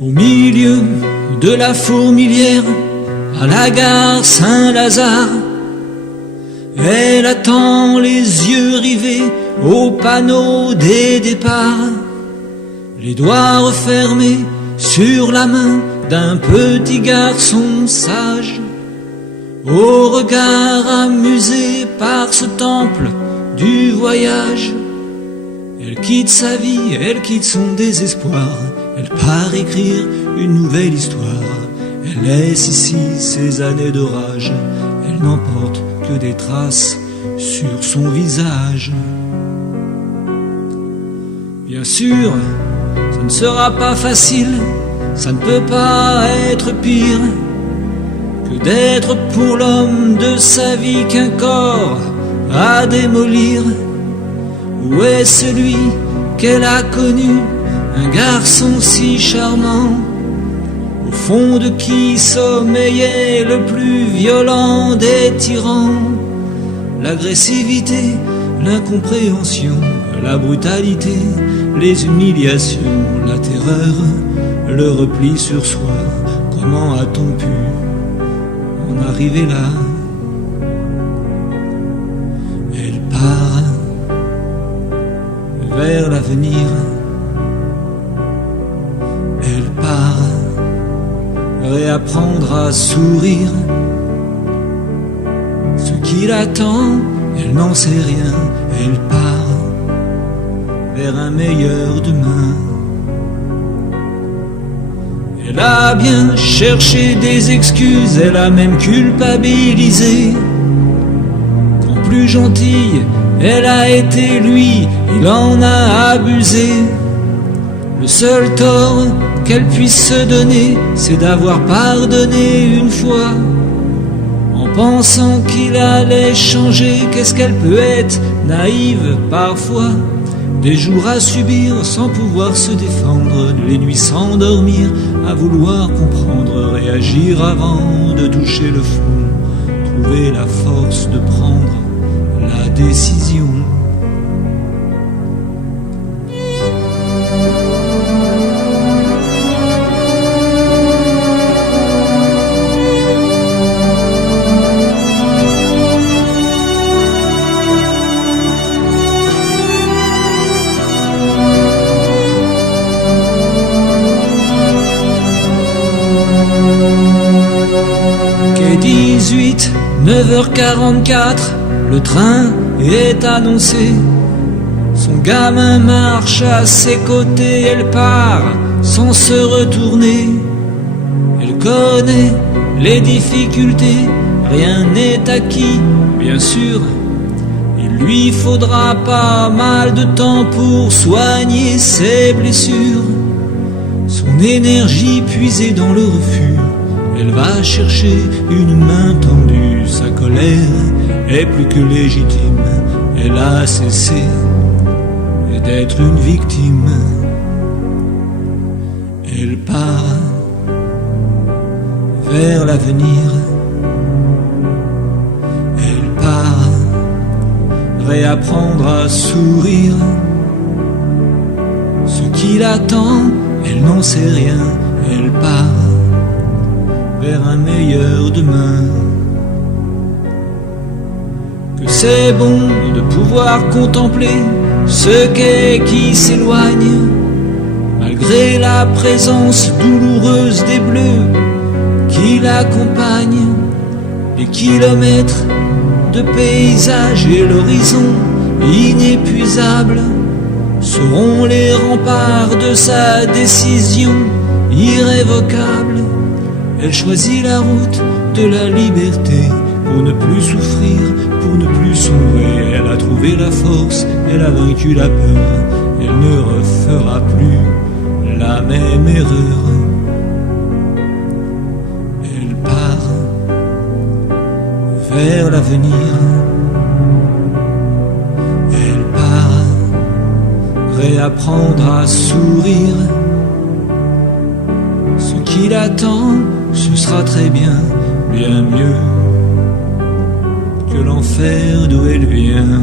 Au milieu de la fourmilière, à la gare Saint-Lazare, elle attend les yeux rivés au panneau des départs, les doigts refermés sur la main d'un petit garçon sage, au regard amusé par ce temple du voyage. Elle quitte sa vie, elle quitte son désespoir, elle part écrire une nouvelle histoire. Elle laisse ici ses années d'orage, elle n'emporte que des traces sur son visage. Bien sûr, ça ne sera pas facile, ça ne peut pas être pire que d'être pour l'homme de sa vie qu'un corps à démolir. Où est celui qu'elle a connu, un garçon si charmant, au fond de qui sommeillait le plus violent des tyrans? L'agressivité, l'incompréhension, la brutalité, les humiliations, la terreur, le repli sur soi. Comment a-t-on pu en arriver là? Elle part vers l'avenir, elle part réapprendre à sourire. Ce qui l'attend, elle n'en sait rien, elle part vers un meilleur demain. Elle a bien cherché des excuses, elle a même culpabilisé. Quand plus gentille elle a été, lui, il en a abusé. Le seul tort qu'elle puisse se donner, c'est d'avoir pardonné une fois, en pensant qu'il allait changer. Qu'est-ce qu'elle peut être naïve parfois, des jours à subir sans pouvoir se défendre, les nuits sans dormir, à vouloir comprendre, réagir avant de toucher le fond, trouver la force de prendre la décision. Quai 18, 9h44, le train est annoncé. Son gamin marche à ses côtés, elle part sans se retourner. Elle connaît les difficultés, rien n'est acquis, bien sûr. Il lui faudra pas mal de temps pour soigner ses blessures. Son énergie puisée dans le refus, elle va chercher une main tendue. Sa colère est plus que légitime, elle a cessé d'être une victime. Elle part vers l'avenir, elle part réapprendre à sourire. Ce qui l'attend, elle n'en sait rien, elle part vers un meilleur demain. Que c'est bon de pouvoir contempler ce quai qui s'éloigne, malgré la présence douloureuse des bleus qui l'accompagnent. Les kilomètres de paysages et l'horizon inépuisable seront les remparts de sa décision irrévocable. Elle choisit la route de la liberté pour ne plus souffrir, pour ne plus sombrer. Elle a trouvé la force, elle a vaincu la peur. Elle ne refera plus la même erreur. Elle part vers l'avenir, elle part réapprendre à sourire. Ce qui l'attend, ce sera très bien, bien mieux que l'enfer d'où elle vient.